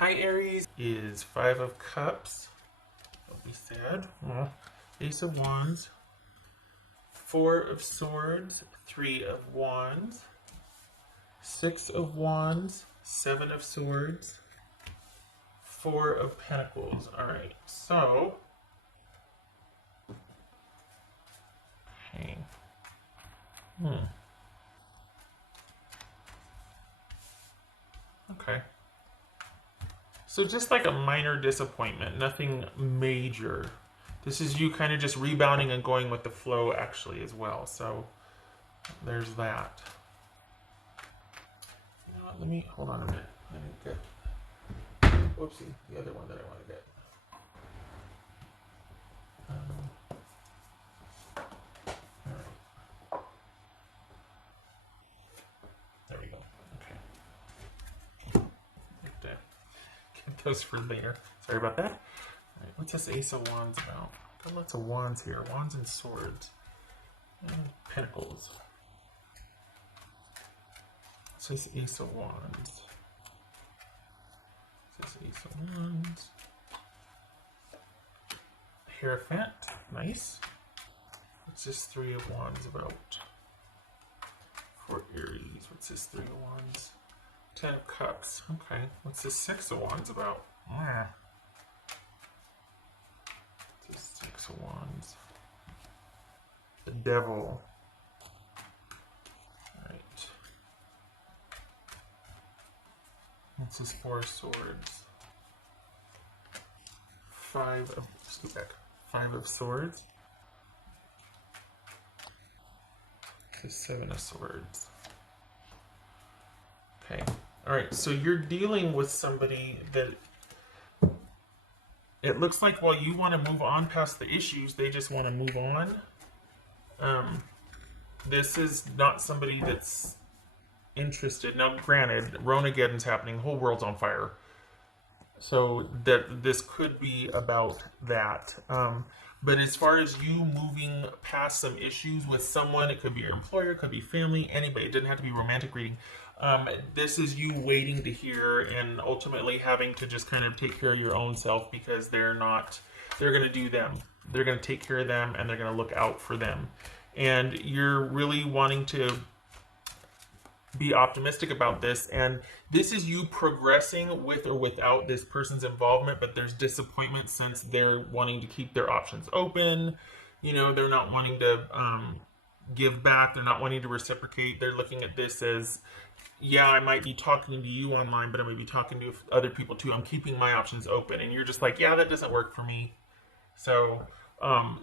Hi Aries is Five of Cups. Don't be sad. Ace of Wands. Four of Swords. Three of Wands. Six of Wands. Seven of Swords. Four of Pentacles. Alright, so... Okay. Okay. So just like a minor disappointment, nothing major. This is you kind of just rebounding and going with the flow actually as well. So there's that. You know what, let me, hold on a minute. Let me get, whoopsie, the other one that I want to get. All right. There we go. Okay. Get those for later. Sorry about that. All right, what's this Ace of Wands about? Got lots of wands here. Wands and swords. And pentacles. What's this Ace of Wands? What's this Ace of Wands? Hierophant. Nice. What's this Three of Wands about? For Aries. What's this Three of Wands? Ten of Cups. Okay. What's this Six of Wands about? What's this Six of Wands? The Devil. Alright. What's this Four of Swords? Five of Swords. The Seven of Swords. Okay. Alright, so you're dealing with somebody that it looks like while you want to move on past the issues, they just want to move on. This is not somebody that's interested. Now, granted, Ronageddon's happening, the whole world's on fire. So that this could be about that. But as far as you moving past some issues with someone, it could be your employer, it could be family, anybody. It doesn't have to be romantic reading. This is you waiting to hear and ultimately having to just kind of take care of your own self because they're going to do them. They're going to take care of them and they're going to look out for them. And you're really wanting to be optimistic about this, and this is you progressing with or without this person's involvement, but there's disappointment since they're wanting to keep their options open. You know, they're not wanting to give back, they're not wanting to reciprocate. They're looking at this as, yeah, I might be talking to you online, but I might be talking to other people too. I'm keeping my options open, and you're just like, yeah, that doesn't work for me. So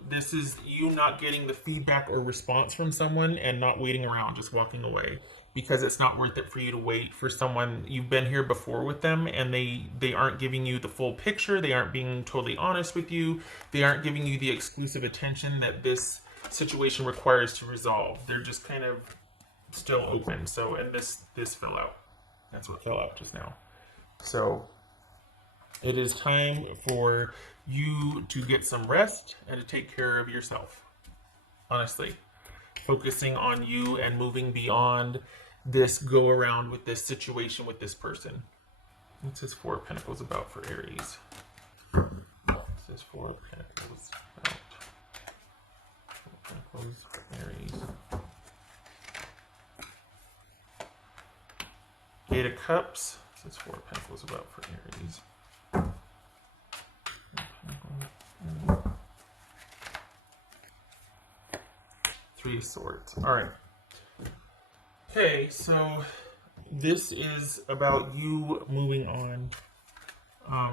this is you not getting the feedback or response from someone and not waiting around, just walking away. Because it's not worth it for you to wait for someone. You've been here before with them and they aren't giving you the full picture. They aren't being totally honest with you. They aren't giving you the exclusive attention that this situation requires to resolve. They're just kind of still open. So, and this fell out. That's what fell out just now. So it is time for you to get some rest and to take care of yourself. Honestly. Focusing on you and moving beyond this go around with this situation with this person. What's this Four of Pentacles about for Aries? What's this Four of Pentacles about? Four of Pentacles for Aries. Eight of Cups. What's this Four of Pentacles about for Aries? Three of Swords. All right. Okay, so this is about you moving on. I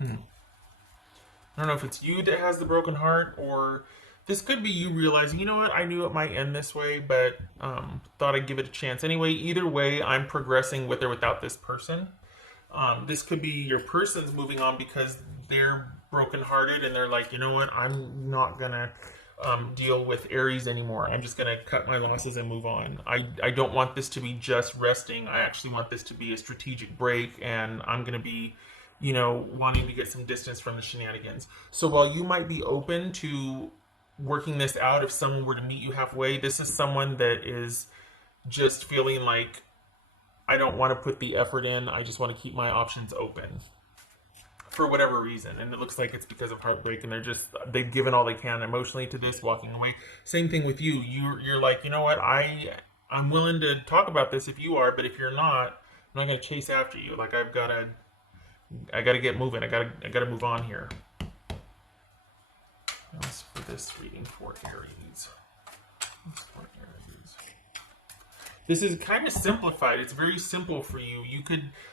don't know if it's you that has the broken heart, or this could be you realizing, you know what, I knew it might end this way, but thought I'd give it a chance anyway. Either way, I'm progressing with or without this person. This could be your person's moving on because they're brokenhearted and they're like, you know what, I'm not gonna deal with Aries anymore. I'm just gonna cut my losses and move on. I don't want this to be just resting. I actually want this to be a strategic break, and I'm gonna be, you know, wanting to get some distance from the shenanigans. So while you might be open to working this out if someone were to meet you halfway, this is someone that is just feeling like I don't want to put the effort in. I just want to keep my options open for whatever reason. And it looks like it's because of heartbreak, and they've given all they can emotionally to this, walking away. Same thing with you. You're like, you know what? I'm willing to talk about this if you are, but if you're not, I'm not gonna chase after you. Like I gotta get moving. I gotta move on here. That's for this reading for Aries. This is kind of simplified. It's very simple for you.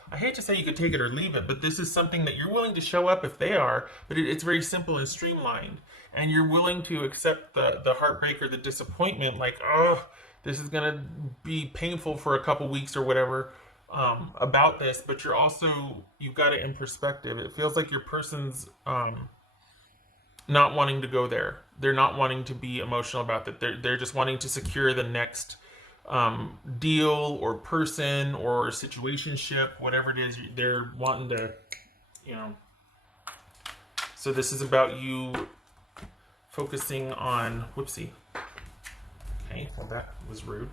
I hate to say you could take it or leave it, but this is something that you're willing to show up if they are, but it's very simple and streamlined. And you're willing to accept the heartbreak or the disappointment, like, oh, this is going to be painful for a couple weeks or whatever about this, but you've got it in perspective. It feels like your person's not wanting to go there. They're not wanting to be emotional about that. They're just wanting to secure the next deal or person or situationship, whatever it is they're wanting to, you know. So this is about you focusing on, whoopsie. Okay, well that was rude.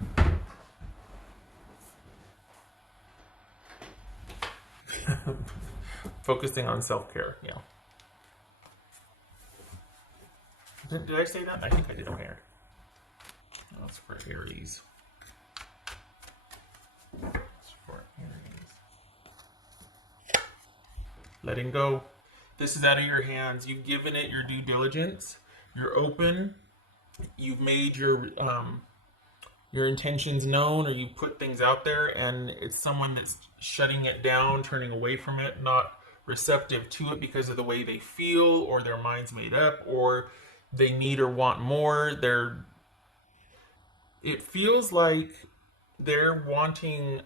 Focusing on self-care, yeah. Did I say that? I think I did. Okay. That's for Aries. Letting go. This is out of your hands. You've given it your due diligence. You're open. You've made your intentions known, or you put things out there, and it's someone that's shutting it down, turning away from it, not receptive to it because of the way they feel, or their mind's made up, or they need or want more. It feels like they're wanting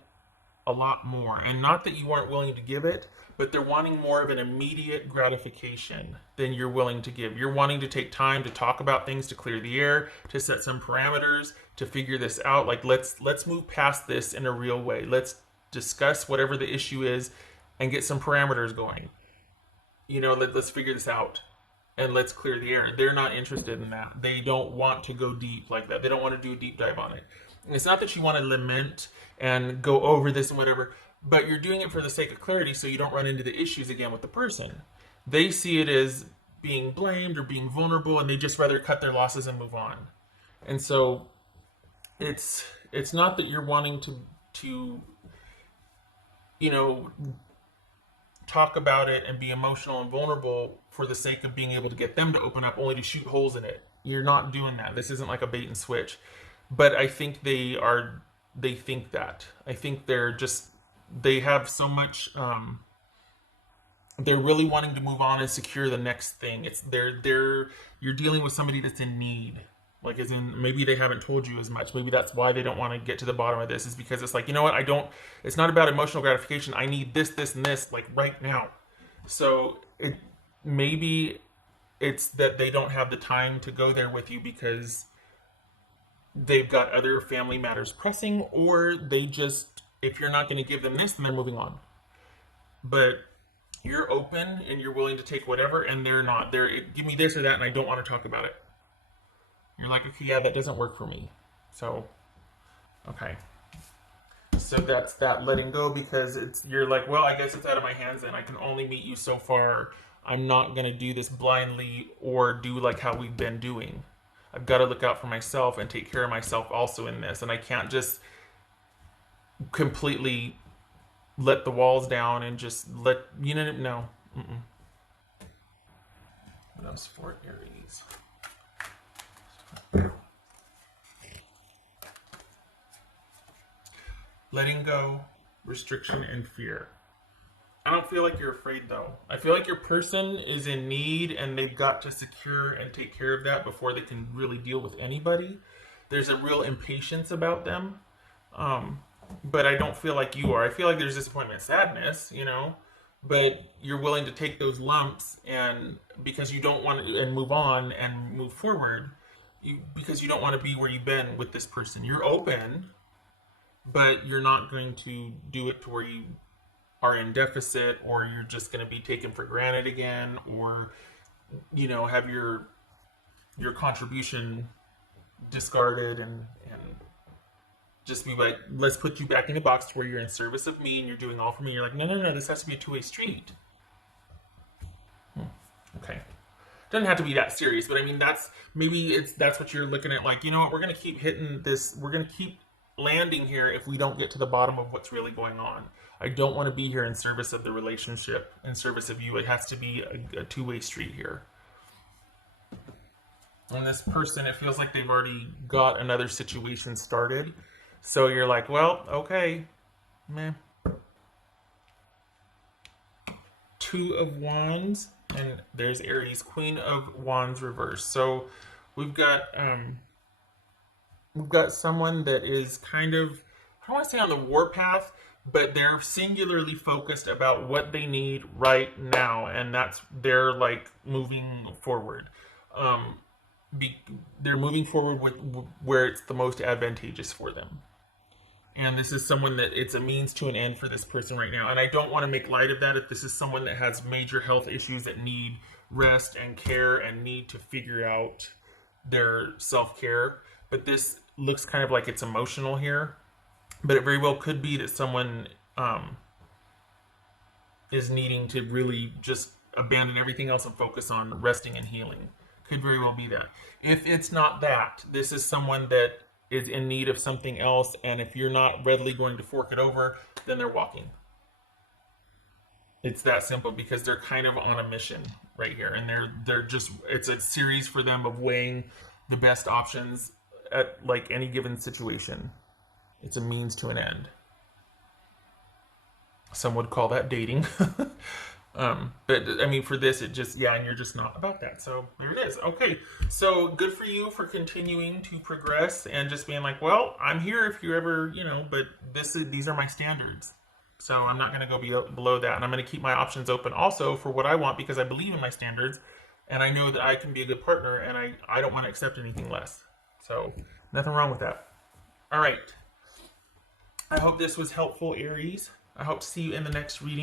a lot more, and not that you aren't willing to give it, but they're wanting more of an immediate gratification than you're willing to give. You're wanting to take time to talk about things, to clear the air, to set some parameters, to figure this out. Like, let's move past this in a real way. Let's discuss whatever the issue is and get some parameters going. You know, let's figure this out and let's clear the air. They're not interested in that. They don't want to go deep like that. They don't want to do a deep dive on it. And it's not that you want to lament and go over this and whatever, but you're doing it for the sake of clarity so you don't run into the issues again with the person. They see it as being blamed or being vulnerable, and they just rather cut their losses and move on. And so it's not that you're wanting to you know, talk about it and be emotional and vulnerable for the sake of being able to get them to open up, only to shoot holes in it. You're not doing that. This isn't like a bait and switch. But I think they think that. I think they have so much, they're really wanting to move on and secure the next thing. You're dealing with somebody that's in need. Like, as in, maybe they haven't told you as much. Maybe that's why they don't want to get to the bottom of this, is because it's like, you know what, it's not about emotional gratification. I need this, this, and this, like, right now. So maybe it's that they don't have the time to go there with you because they've got other family matters pressing, or if you're not going to give them this, then they're moving on. But you're open and you're willing to take whatever, and they're not. Give me this or that, and I don't want to talk about it. You're like, okay, yeah, that doesn't work for me. So, okay. So that's that letting go, because you're like, well, I guess it's out of my hands and I can only meet you so far. I'm not going to do this blindly or do like how we've been doing. I've got to look out for myself and take care of myself also in this. And I can't just completely let the walls down and just no. Mm-mm. That's for Aries. Letting go, restriction, and fear. I don't feel like you're afraid, though. I feel like your person is in need and they've got to secure and take care of that before they can really deal with anybody. There's a real impatience about them. But I don't feel like you are. I feel like there's disappointment, sadness, but you're willing to take those lumps, and because you don't want to, and move on and move forward, because you don't want to be where you've been with this person. You're open, but you're not going to do it to where you are in deficit, or you're just going to be taken for granted again, or have your contribution discarded and Just be like, let's put you back in the box to where you're in service of me and you're doing all for me. You're like, no, no, no, this has to be a two-way street. Okay. Doesn't have to be that serious, but I mean, that's what you're looking at. Like, you know what? We're gonna keep hitting this. We're gonna keep landing here if we don't get to the bottom of what's really going on. I don't want to be here in service of the relationship, in service of you. It has to be a two-way street here. And this person, it feels like they've already got another situation started. So you're like, well, okay, meh. Two of Wands, and there's Aries, Queen of Wands reversed. So we've got someone that is kind of, I don't want to say on the warpath, but they're singularly focused about what they need right now, and they're like moving forward. Um, they're moving forward with where it's the most advantageous for them. And this is someone that it's a means to an end for this person right now. And I don't want to make light of that if this is someone that has major health issues that need rest and care and need to figure out their self-care. But this looks kind of like it's emotional here. But it very well could be that someone is needing to really just abandon everything else and focus on resting and healing. Could very well be that. If it's not that, this is someone that is in need of something else, and if you're not readily going to fork it over, then they're walking. It's that simple because they're kind of on a mission right here, and they're just, it's a series for them of weighing the best options at like any given situation. It's a means to an end. Some would call that dating. But I mean, for this, it just, yeah, and you're just not about that. So there it is. Okay. So good for you for continuing to progress and just being like, well, I'm here if you ever, but these are my standards. So I'm not going to go below that. And I'm going to keep my options open also for what I want because I believe in my standards and I know that I can be a good partner and I don't want to accept anything less. So nothing wrong with that. All right. I hope this was helpful, Aries. I hope to see you in the next reading.